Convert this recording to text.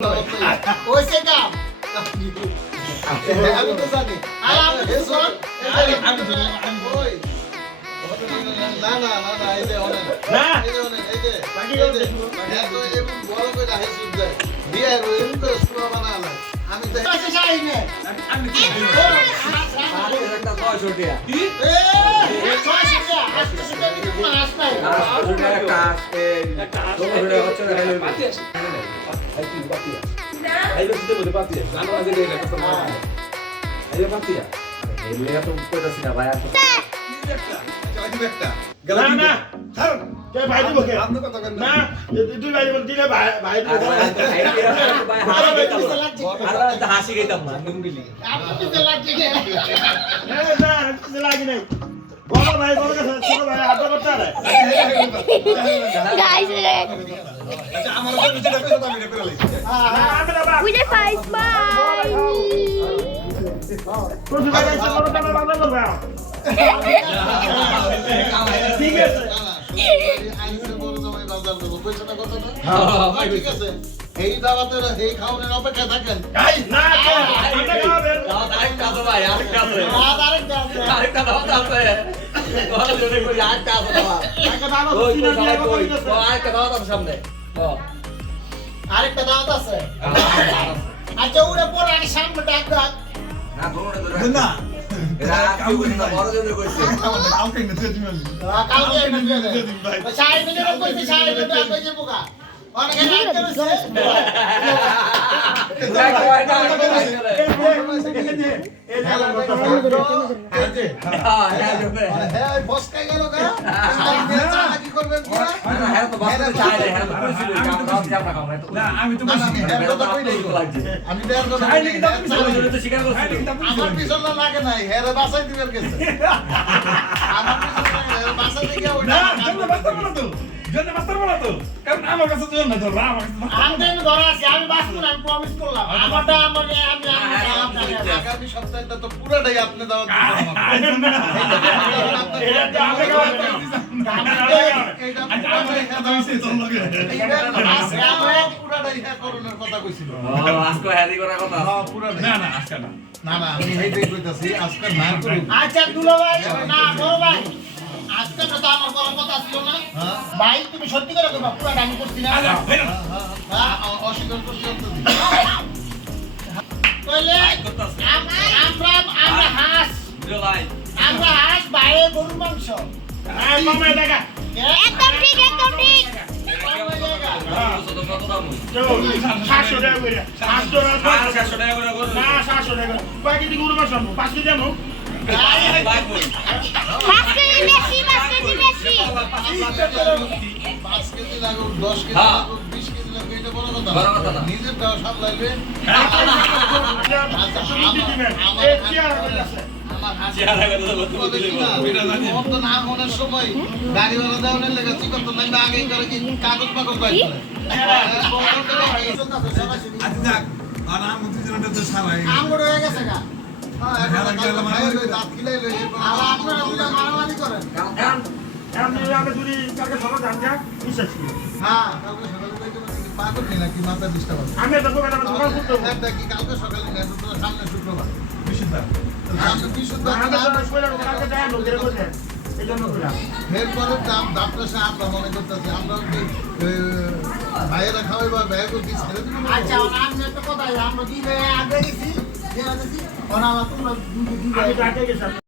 ওইসে কাম আমি তো জানি আর আপনি তো শুনুন আমি ওই না না না না এই যে অনেক না এই যে অনেক এই যে বাকি এত এমন বড় করে রাখে শুনছে দিয়ে রইল তো শুনো বানালা আমি তো কাছে যাই না আমি কি আরে একটা 600 টাকা কি এ 600 টাকা আজকে শুনে কি মাছ নাই 600 টাকা কাজ একটা 200 টাকা হচ্ছে না বাকি আছে এই বাকি আছে এই লোকদের মধ্যে বাকি আছে আমরা আগে দেই না কত মাছ এই বাকি আছে এই মেয়েরা তো কইতাছি না ভাই আর একটা না না স্যার কে ভাই দিব কে আপনি কথা কেন না তুই ভাই বল দিলে ভাই ভাই আর হাসি গাইতাম না নুঙ্গিলি আপনি তো লাগছে কে না কিছু লাগি নাই বড় ভাই বড় কাছে ছোট ভাই হাত করতে আরে গাইস আচ্ছা আমার উপর যেটা কইছো আমি এটা করে লই উই দে ফাইস বাই তোর ভাই এসে বড় টাকা বাবা করবে ঠিক আছে আইসে বড় জমাই বাজার দেব কইছো না কথাটা হ্যাঁ ঠিক আছে এই দাওয়াতে এই খাওয়ানোর অপেক্ষা থাকেন না আমরা খাবেন আরেকটা তো ভাই আরেকটা আছে আরেকটা দাওয়াত আছে কথা জন্য কই আরেকটা আছে দাওয়াত আরেকটা দাওয়াত সিনা দিয়ে কথা কইতেছে আরেকটা দাওয়াত আছে সামনে আরেকটা দাওয়াত আছে আচ্ছা ওরে পরে আগে সামনে ডাক ডাক না বড়টা তো না এরা কি বলি না বড় জন্য কইছে কালকে না তুই দিবি কালকে না তুই দিবি ভাই চাই মিলে কইছে চাই মিলে কই যে পোকা অনেকে লাইক করেছে দেখ কয় না এই হ্যাঁ হ্যাঁ বসকাই গেল গা কি করবেন কি না হ্যাঁ তো বসতে চাই রে হ্যাঁ তো কইছিল আমরা যাব না কাম না আমি তো আমি দেয়ার কথা চাই নাকি তো স্বীকার করছি আমার পিছন লাগে নাই হ্যাঁ বাসাই দিবেন গেছে আমার পিছন বাসাই দিকে ওইটা না বাস্তা বলো তো জন্য মাস্টার বলা তো কারণ আমার কাছে তো না ধর আমার কাছে আমি দেন ধরা আছে আমি বাস্ত না আমি প্রমিস করলাম আমারটা আমি আগামী সপ্তাহটা তো পুরোটাই আপনি দাও এটা তো আমি পুরোটাই হ্যাঁ করোনার কথা কইছিল আজকে হ্যারি করার কথা হ্যাঁ পুরোটাই না না আজকে না না না আমি এইটাই কইতাছি আজকে না করুন আচ্ছা দুলা ভাই না বড় ভাই আজকে তো আমার বড় কথা ছিল না ভাই তুমি সত্যি করে কইবা পুরো ডানি করছি না অস্বীকার করছি কইলে আমরা হাঁস ভাই আমরা হাঁস বাইরে গরু মাংস আর মামা দেখা একদম ঠিক একদম ঠিক সময় গাড়িওয়ালা দেওয়ার লেগে চিকন তো নাই আগেই করে কি কাগজ পাগজ পাই আমগো হয়ে গেছে গা মারামারি করেন আমি দুই কালকে সকাল জান যা বিশ্বাস করি হ্যাঁ কালকে সকালে পাগল নেই নাকি মাথা ডিস্টার্ব আছে আমি দেখো ম্যাডাম সকাল করতে একটা কি কালকে সকালে না তো সামনে শুক্রবার বিশুদ্ধবার আমি বিশুদ্ধবার আমি কইলা কালকে যায় লোকের বলতে এইজন্য কইলা এরপরে ডাক্তার সাহেব আমরা মনে করতেছি আমরা কি ভাইয়েরা খাওয়াইবার ভাই করতে ছেড়ে দিবেন আচ্ছা আমি একটা কথা আমরা দিবে আগে গেছি ওনা তোমরা দুই আমি আগে গেছি